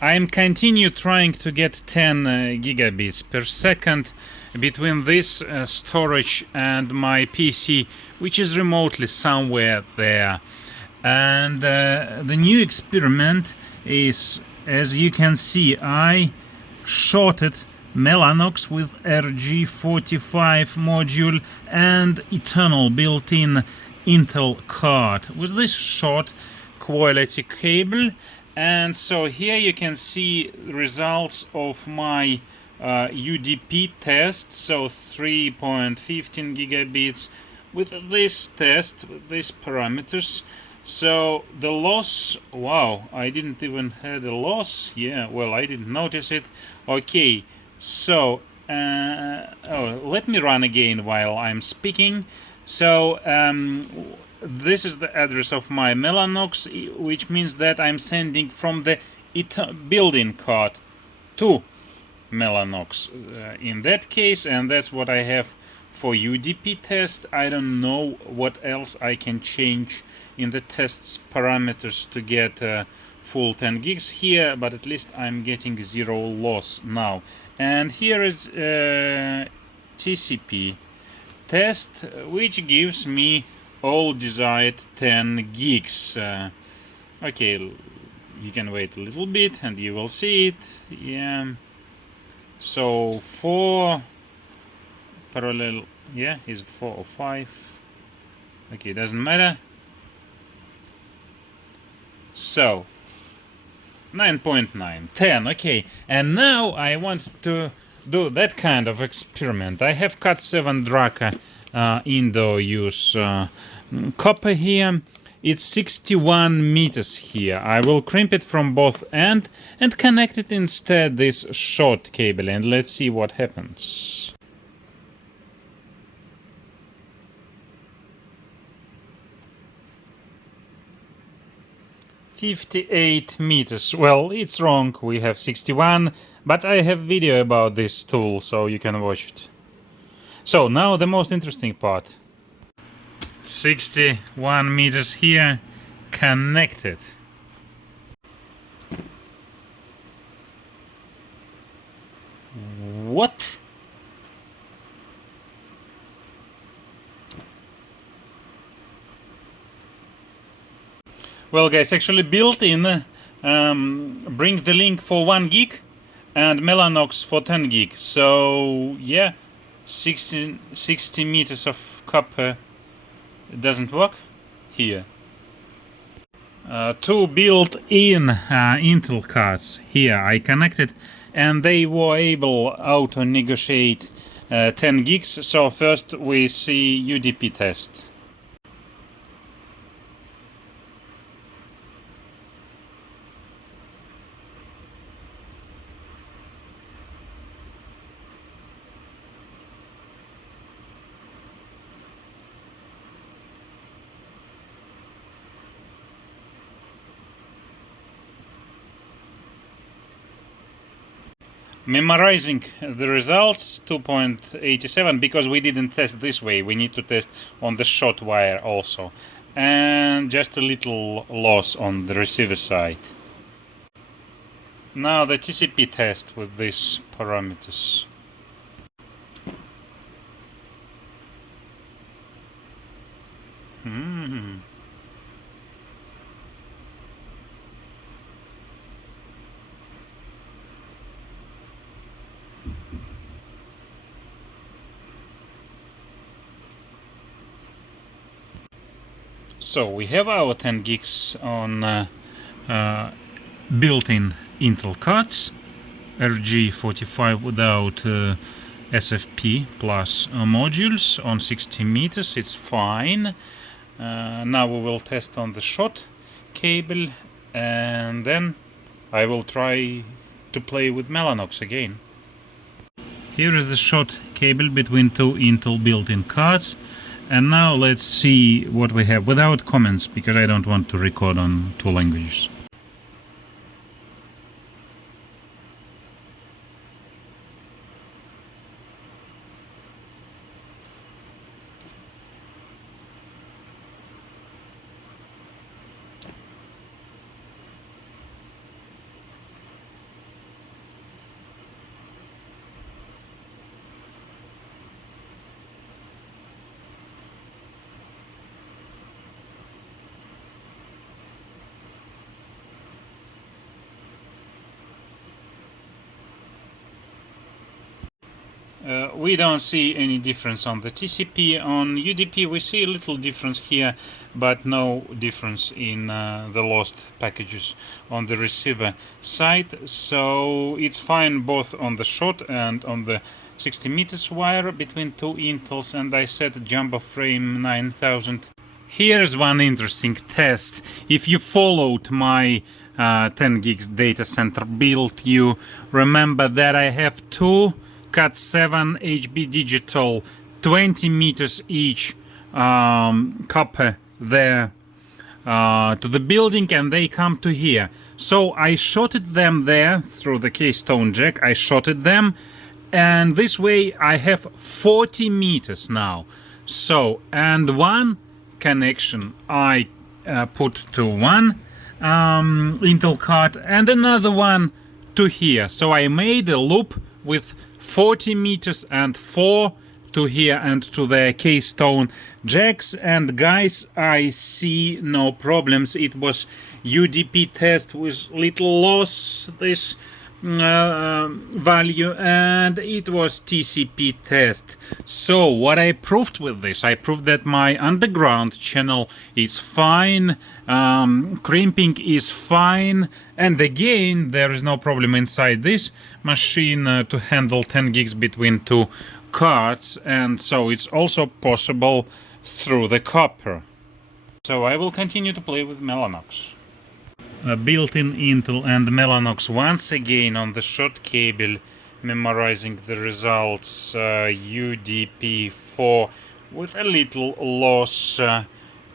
I'm continue trying to get 10 gigabits per second between this storage and my PC, which is remotely somewhere there. And the new experiment is, as you can see, I shorted Mellanox with RG45 module and eternal built-in Intel card with this short quality cable. And so here you can see results of my UDP test, so 3.15 gigabits with this test, with these parameters. So the loss, wow, I didn't even have a loss. Yeah, well, I didn't notice it. Okay, so let me run again while I'm speaking. So this is the address of my Mellanox, which means that I'm sending from the built-in card to Mellanox in that case, and that's what I have for UDP test. I don't know what else I can change in the test's parameters to get full 10 gigs here, but at least I'm getting zero loss now. And here is TCP test, which gives me all desired 10 gigs. Okay, you can wait a little bit and you will see it. Yeah. So 4 parallel, yeah, is it 4 or 5? Okay, doesn't matter. So 9.9, 10, okay. And now I want to do that kind of experiment. I have Cat7 Draka Indo use copper here. It's 61 meters here. I will crimp it from both ends and connect it instead this short cable, and let's see what happens. "58 meters. Well, it's wrong. We have 61, but I have video about this tool, so you can watch it. So now the most interesting part. 61 meters here, connected. What? Well, guys, actually built-in bring the link for 1 gig and Mellanox for 10 gig. So yeah, 60 meters of copper. It doesn't work here. 2 built-in Intel cards here I connected, and they were able auto negotiate 10 gigs. So first we see UDP test. Memorizing the results, 2.87, because we didn't test this way, we need to test on the short wire also, and just a little loss on the receiver side. Now the TCP test with these parameters. So we have our 10 gigs on built-in Intel cards, RG45 without SFP plus modules on 60 meters. It's fine. Now we will test on the short cable, and then I will try to play with Mellanox again. Here is the short cable between 2 Intel built-in cards. And now let's see what we have without comments, because I don't want to record on 2 languages. we don't see any difference on the TCP. On UDP we see a little difference here, but no difference in the lost packages on the receiver side. So it's fine both on the short and on the 60 meters wire between two Intels, and I set jumbo frame 9000. Here's one interesting test. If you followed my 10 gigs data center build, you remember that I have two Cat7 HB Digital 20 meters each copper there to the building, and they come to here. So I shorted them there through the keystone jack. I shorted them, and this way I have 40 meters now. So, and one connection I put to one Intel card and another one to here. So I made a loop with 40 meters and 4 to here and to the keystone jacks, and guys, I see no problems. It was UDP test with little loss, this value, and it was TCP test. So what I proved with this, I proved that my underground channel is fine, crimping is fine, and again there is no problem inside this machine to handle 10 gigs between two cards, and so it's also possible through the copper. So I will continue to play with Mellanox. Built-in Intel and Mellanox once again on the short cable, memorizing the results. UDP4 with a little loss,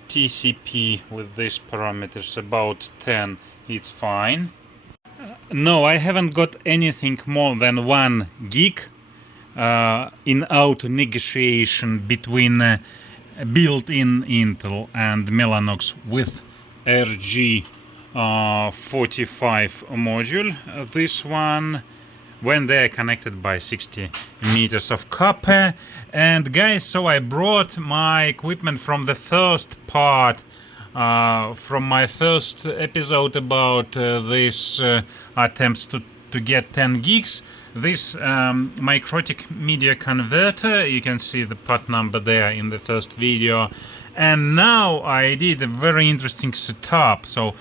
TCP with these parameters about 10, it's fine. No, I haven't got anything more than 1 gig in auto negotiation between built-in Intel and Mellanox with RG45 module. This one when they are connected by 60 meters of copper. And guys, so I brought my equipment from the first part, from my first episode about this attempts to get 10 gigs. This MikroTik media converter, you can see the part number there in the first video. And now I did a very interesting setup. So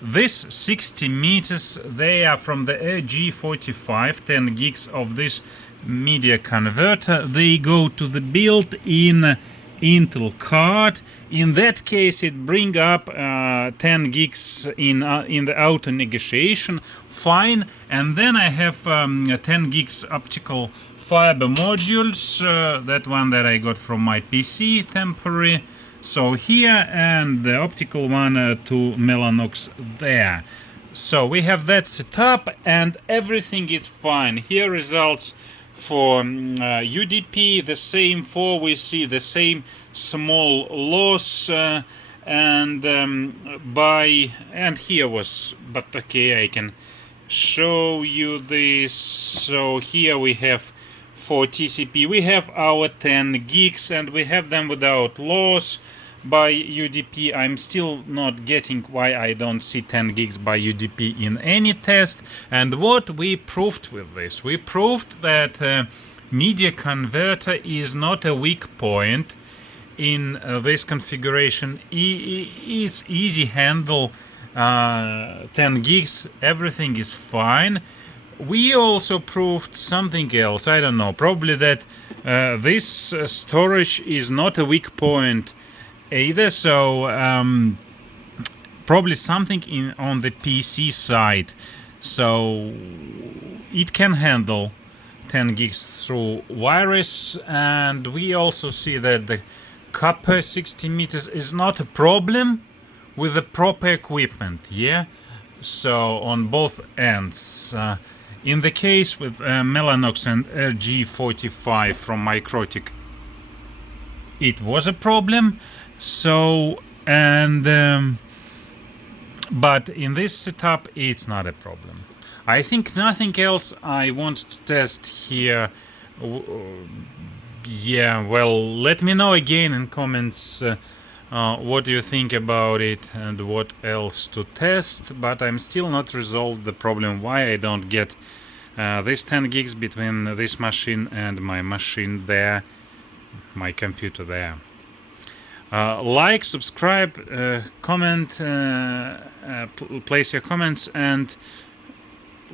this 60 meters, they are from the RG45, 10 gigs of this media converter. They go to the built-in Intel card. In that case, it bring up 10 gigs in the auto negotiation, fine. And then I have 10 gigs optical fiber modules, that one that I got from my PC temporary. So here, and the optical one to Mellanox there. So we have that set up and everything is fine. Here results for UDP, the same 4, we see the same small loss, and here was, but okay, I can show you this. So here we have for TCP, we have our 10 gigs and we have them without loss. By UDP, I'm still not getting why I don't see 10 gigs by UDP in any test. And what we proved with this, we proved that media converter is not a weak point in this configuration. It's easy handle 10 gigs, everything is fine. We also proved something else, I don't know, probably that this storage is not a weak point either, so probably something on the PC side, so it can handle 10 gigs through wireless. And we also see that the copper 60 meters is not a problem with the proper equipment, yeah, so on both ends. In the case with Mellanox and RG45 from MikroTik, it was a problem. So, and but in this setup it's not a problem. I think nothing else I want to test here. Yeah, well, let me know again in comments what do you think about it and what else to test. But I'm still not resolved the problem why I don't get This 10 gigs between this machine and my machine there, my computer there. Like, subscribe, comment, place your comments, and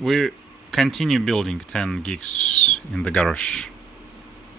we continue building 10 gigs in the garage.